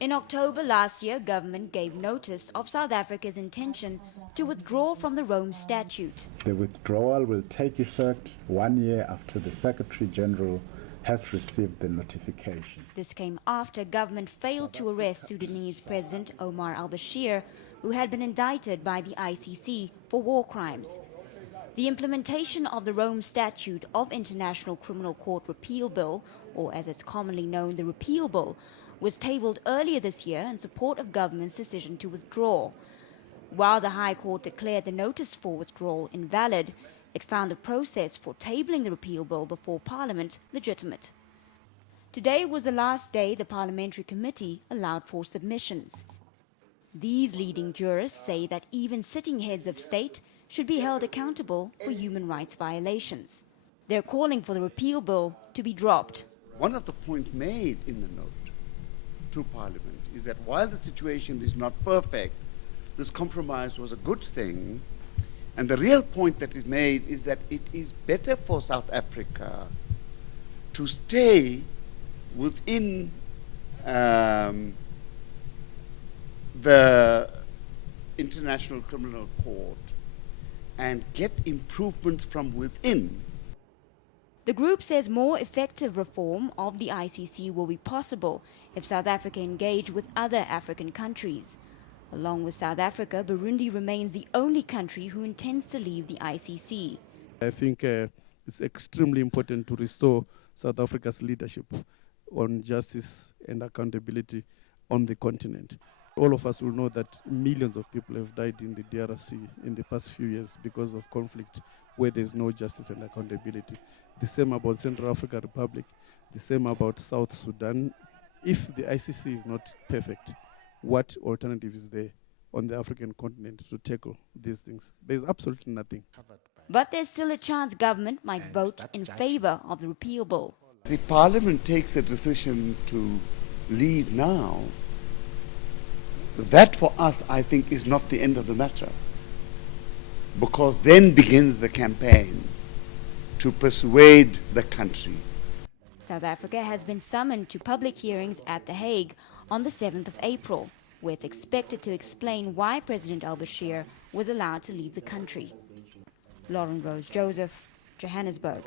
In October last year, government gave notice of South Africa's intention to withdraw from the Rome Statute. The withdrawal will take effect 1 year after the Secretary General has received the notification. This came after government failed to arrest Sudanese President Omar al-Bashir, who had been indicted by the ICC for war crimes. The implementation of the Rome Statute of International Criminal Court Repeal Bill, or as it's commonly known, the Repeal Bill, was tabled earlier this year in support of government's decision to withdraw. While the High Court declared the notice for withdrawal invalid, it found the process for tabling the Repeal Bill before Parliament legitimate. Today was the last day the Parliamentary Committee allowed for submissions. These leading jurists say that even sitting heads of state should be held accountable for human rights violations. They're calling for the Repeal Bill to be dropped. One of the points made in the note to Parliament is that while the situation is not perfect, this compromise was a good thing. And the real point that is made is that it is better for South Africa to stay within the International Criminal Court and get improvements from within. The group says more effective reform of the ICC will be possible if South Africa engage with other African countries. Along with South Africa, Burundi remains the only country who intends to leave the ICC. I think it's extremely important to restore South Africa's leadership on justice and accountability on the continent. All of us will know that millions of people have died in the DRC in the past few years because of conflict where there's no justice and accountability. The same about Central African Republic, the same about South Sudan. If the ICC is not perfect, what alternative is there on the African continent to tackle these things? There's absolutely nothing. But there's still a chance government might vote in favor of the Repeal Bill. If Parliament takes a decision to leave now, that for us, I think, is not the end of the matter, because then begins the campaign to persuade the country. South Africa has been summoned to public hearings at The Hague on the 7th of April, where it's expected to explain why President al-Bashir was allowed to leave the country. Lorhren-Rose Joseph, Johannesburg.